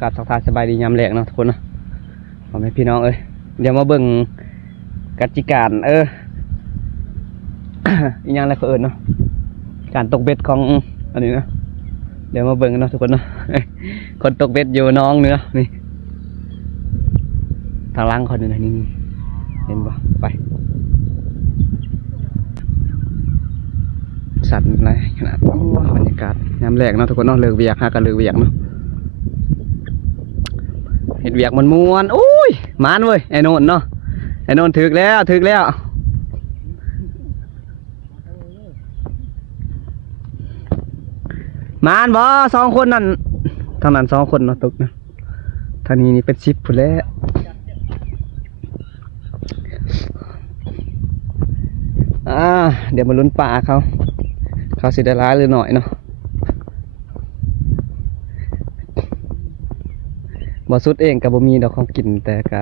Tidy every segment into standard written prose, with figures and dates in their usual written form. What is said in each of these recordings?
กราบทักทายสบายดียามแรกเนาะทุกคนเนาะพ่อแม่พี่น้องเอ้ยเดี๋ยวมาเบิ่งกติกาอีกอย่างอะไรเขาเอิ้นเนาะการตกเบ็ดของอันนี้นะเดี๋ยวมาเบิ่งกันเนาะทุกคนเนาะคนตกเบ็ดอยู่น้องเนื้อนี่ทางล่างคนนึงนี่เห็นปะไปสัตว์อะไรขนาดบรรยากาศยามแรกเนาะทุกคนเนาะเลิกเวียกกันเลิกเวียกเนาะเห็ดเวียกมันม้วนโอ้ยมานเว้ยไอ้โนนเนาะไอ้โนนถึกแล้วมานบ่สองคนนั่นทางนั้น2 คนเนาะตกนะทางนี้นี่เป็น10พุ่นแล้วเดี๋ยวมาลุ้นปลาเขาสิได้ร้ายหรือหน่อยเนาะบ่สุดเองกับบ่มีดอกของกินแต่ก็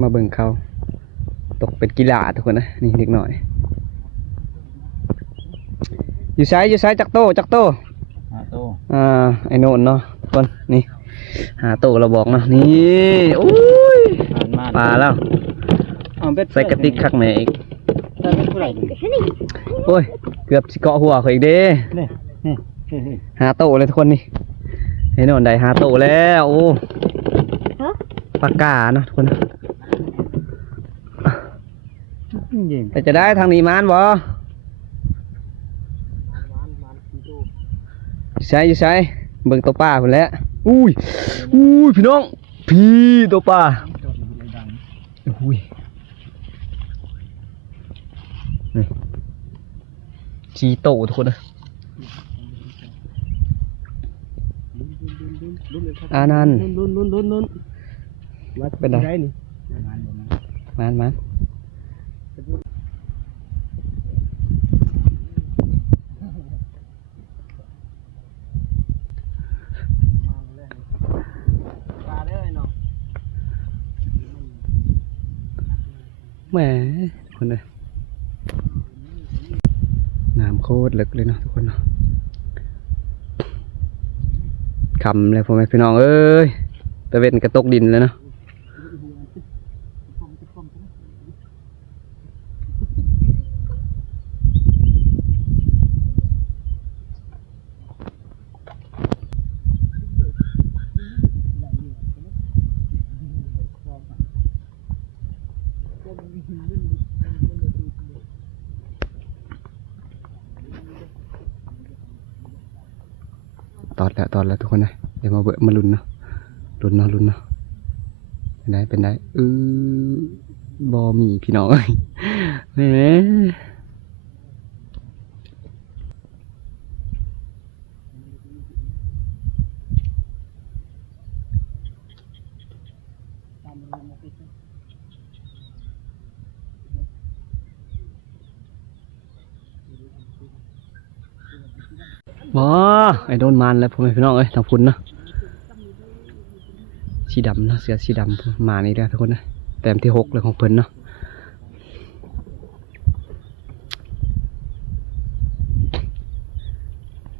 มาเบิ่งเขาตกเป็นกีฬาทุกคนนะนี่เด็กหน่อยอยู่ไซจักโต5 โตไอ้โน่นเนาะทุกคนนี่5 โตเราบอกเนาะนี่โอ้ยปลาแล้วใส่กระติกคักแม่อีกโอ้ยเกือบสิเกาะหัวเขาอีกเด้5 โตเลยทุกคนนี่ไอ้โน่นได้5 โตแล้วโอ้ปากกาเนาะทุกคนแต่จะได้ทางนี้มานบ่อยู่ใช้เบิ่งตัวปลาพุ่นแล้วอุ้ยพี่น้องตัวปลาอุ้ยนี่ชีโตทุกคนนะนั่นเป็นไรนี่มันแหมคนเลยน้ำโคตรลึกเลยเนาะทุกคนเนาะคำเลยพ่อแม่พี่น้องเอ้ยตะเวนกระตกดินเลยเนาะตอดแล้วทุกคนนะเดี๋ยวมาลุ้นเนาะเป็นได้บอมีพี่น้องเอ้ยแหมไอ้โดนมันแล้วพ่อแม่พี่น้องเอ้ยทางพุ่นเนาะสีดำเนาะเสือสีดำมานี่แล้วทุกคนนะแต้มที่6เลยของเพิ่นเนาะ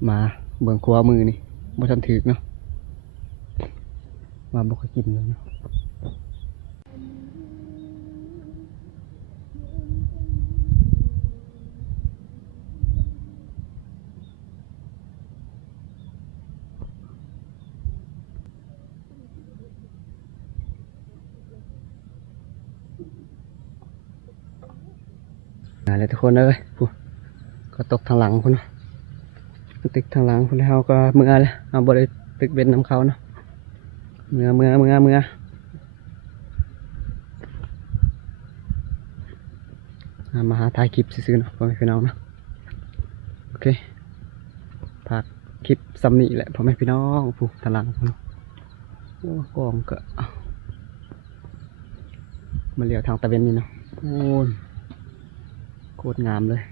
มาเบิ่งขวามือนี่บ่ทันถึกเนาะมาบ่เคยกินเลยเนาะอะไรทุกคนเลยก็ตกทางหลังคุณตึกทางหลังคุณแล้วก็เมื่อเลยเอาบริตึกเบ็ดน้ำเขาเนาะเมื่อมาหาถ่ายคลิปซื้อๆเนาะพ่อแม่พี่น้องเนาะโอเคฝากคลิปซัมนี่แหละพ่อแม่พี่น้องผูกทางหลังคุณโอ้กองก็มาเลี้ยวทางตะเวนนี่เนาะโอ้โคตรงามเลย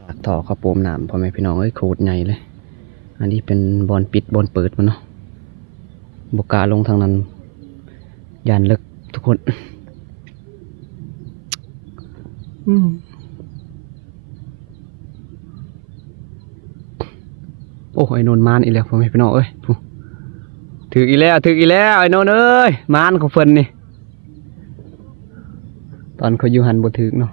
ปากท่อข้าวโพดน้ำพ่อแม่พี่น้องเอ้ยโคตรใหญ่เลยอันนี้เป็นบอลปิดบอลเปิดมันเนาะบกาลงทางนั้นยานเลิกทุกคนโอ้ไอ้นนมานอีกแล้วพ่อแม่พี่น้องเอ้ย ถืออีแล้วถืออีแล้วไอ้โนนเอ้ยมานของเพิ่นนี่ตอนเขาอยู่หันบ่ถึกเนาะ